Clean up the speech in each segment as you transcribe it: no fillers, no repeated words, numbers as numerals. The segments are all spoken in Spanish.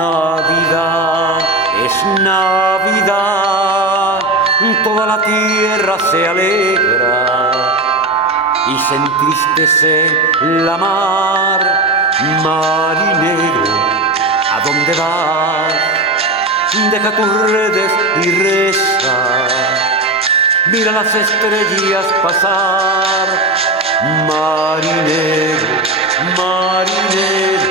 Navidad es Navidad, toda la tierra se alegra y se entristece la mar. Marinero, ¿a dónde vas? Deja tus redes y reza, mira las estrellas pasar. Marinero, marinero,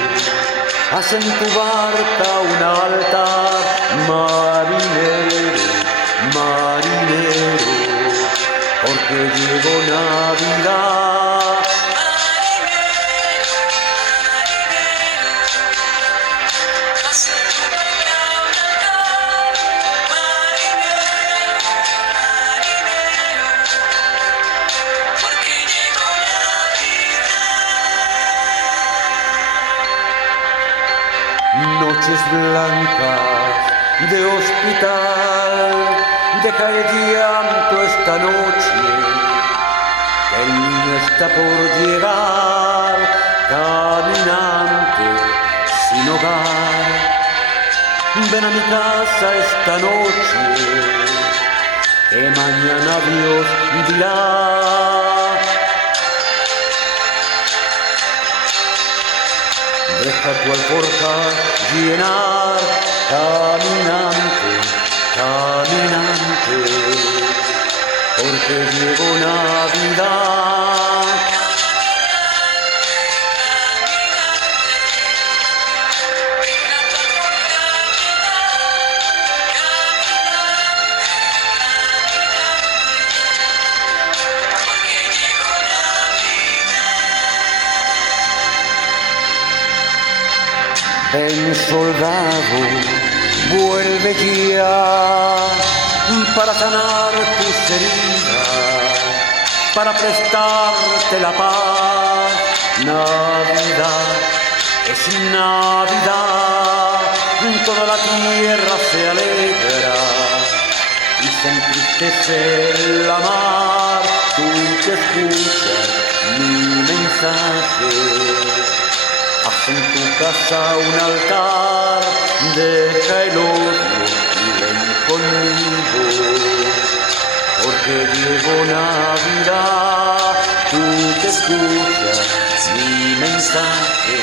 haz en tu barca un altar. Marinero, marinero, porque llegó Navidad. Noches blancas de hospital, deja el llanto esta noche, que el niño está por llegar, caminante sin hogar. Ven a mi casa esta noche, que mañana Dios dirá. Deja tu alforja llenar, caminante, caminante, porque llegó Navidad. Ven soldado, vuelve ya para sanar tus heridas, para prestarte la paz. Navidad es Navidad, toda la tierra se alegra y se entristece la mar. Tú que escuchas mi mensaje, haz en tu casa un altar, deja el odio y ven conmigo, porque llegó Navidad. Tú que escuchas mi mensaje,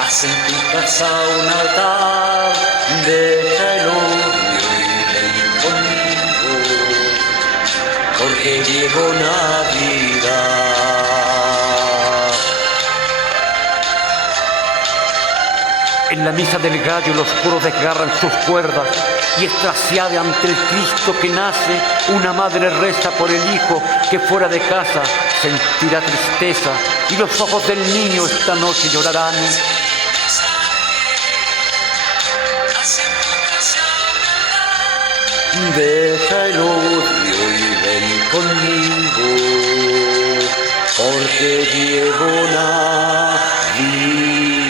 haz en tu casa un altar, deja el odio y ven conmigo, porque llegó Navidad. En la misa del gallo los coros desgarran sus cuerdas y extasiada ante el Cristo que nace, una madre reza por el hijo que fuera de casa sentirá tristeza y los ojos del niño esta noche llorarán. Deja el odio y ven conmigo, porque llegó Navidad.